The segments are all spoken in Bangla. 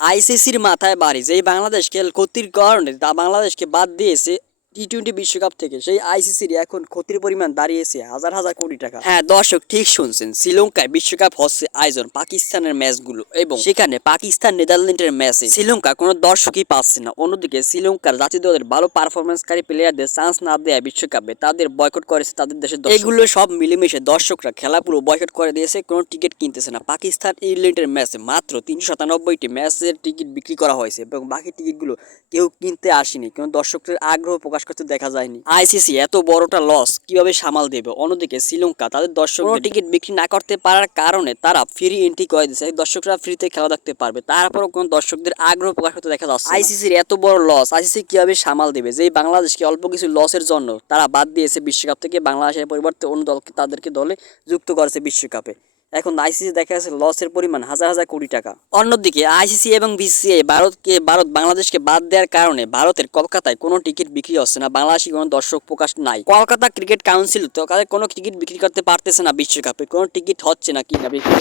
আইসিসির মাথায় বাড়ি। যে বাংলাদেশকে ক্ষতির কারণে বাংলাদেশকে বাদ দিয়েছে টি টোয়েন্টি বিশ্বকাপ থেকে সেই আইসিসির এখন ক্ষতির পরিমাণ দাঁড়িয়েছে হাজার হাজার কোটি টাকা। হ্যাঁ দর্শক ঠিক শুনছেন শ্রীলঙ্কায় বিশ্বকাপ হচ্ছে আয়োজন পাকিস্তানের ম্যাচগুলো এবং সেখানে পাকিস্তান নেদারল্যান্ডের ম্যাচে শ্রীলঙ্কা কোনো দর্শকই পাচ্ছে না। অন্যদিকে শ্রীলঙ্কার জাতীয় দলের ভালো পারফরমেন্সকারী প্লেয়ারদের চান্স না দেয় বিশ্বকাপে তাদের বয়কট করেছে তাদের দেশের এগুলো সব মিলেমিশে দর্শকরা খেলা পুরো বয়কট করে দিয়েছে কোনো টিকিট কিনতেছে না। পাকিস্তান ইংল্যান্ডের ম্যাচে মাত্র তিনশো সাতানব্বইটি ম্যাচের টিকিট বিক্রি করা হয়েছে এবং বাকি টিকিটগুলো কেউ কিনতে আসেনি। কোনো দর্শকদের আগ্রহ প্রকাশ করতে দেখা যায়নি। আইসিসি এত বড়টা লস কীভাবে সামাল দেবে? অন্যদিকে শ্রীলঙ্কা তাদের দর্শক টিকিট বিক্রি না করতে পারার কারণে তারা ফ্রি এন্ট্রি করে দিচ্ছে দর্শকরা ফ্রিতে খেলা দেখতে পারবে। তারপরও কোনো দর্শকদের আগ্রহ প্রকাশ করতে দেখা যাচ্ছে আইসিসির এত বড় লস আইসিসি কীভাবে সামাল দেবে? যে বাংলাদেশকে অল্প কিছু লসের জন্য তারা বাদ দিয়েছে বিশ্বকাপ থেকে বাংলাদেশের পরিবর্তে অন্য দলকে তাদেরকে দলে যুক্ত করেছে বিশ্বকাপে। এখন আইসিসি দেখা যাচ্ছে লসের পরিমাণ হাজার হাজার কোটি টাকা। অন্যদিকে আইসিসি এবং বিসিসিআই ভারতকে, ভারত বাংলাদেশকে বাদ দেওয়ার কারণে ভারতের কলকাতায় কোনো টিকিট বিক্রি হচ্ছে না, বাংলাদেশি কোনো দর্শক প্রকাশ নাই। কলকাতা ক্রিকেট কাউন্সিল তো তাদের কোনো টিকিট বিক্রি করতে পারতেছে না বিশ্বকাপে, কোনো টিকিট হচ্ছে না কিনা বিক্রি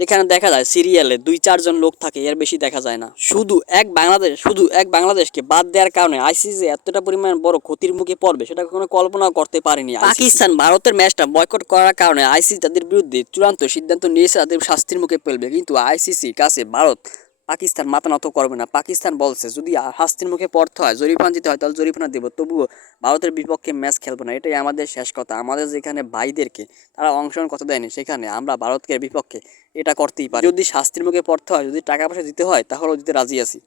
যেখানে দেখা যায় সিরিয়ালে দুই চারজন লোক থাকে, এর বেশি দেখা যায় না। শুধু এক বাংলাদেশ, শুধু এক বাংলাদেশকে বাদ দেওয়ার কারণে আইসিসি এতটা পরিমাণ বড় ক্ষতির মুখে পড়বে, সেটা কোনো কল্পনাও করতে পারেনি পাকিস্তান, ভারতের ম্যাচটা বয়কট করার কারণে আইসিসি তাদের বিরুদ্ধে চূড়ান্ত সিদ্ধান্ত নিয়েছে তাদের শাস্তির মুখে ফেলবে। কিন্তু আইসিসির কাছে ভারত পাকিস্তান মাথা নত করবে না। পাকিস্তান বলছে, যদি শাস্তির মুখে পড়তে হয় জরিফান দিতে হয়, তাহলে জরিফানা দেবো। তবুও ভারতের বিপক্ষে ম্যাচ খেলব না। এটাই আমাদের শেষ কথা। আমাদের যেখানে ভাইদেরকে তারা অংশগ্রহণ করতে দেয়নি, সেখানে আমরা ভারতকে বিপক্ষে এটা করতেই পারি। যদি শাস্তির মুখে পড়তে হয়, যদি টাকা পয়সা দিতে হয়, তাহলেও দিতে রাজি আছি।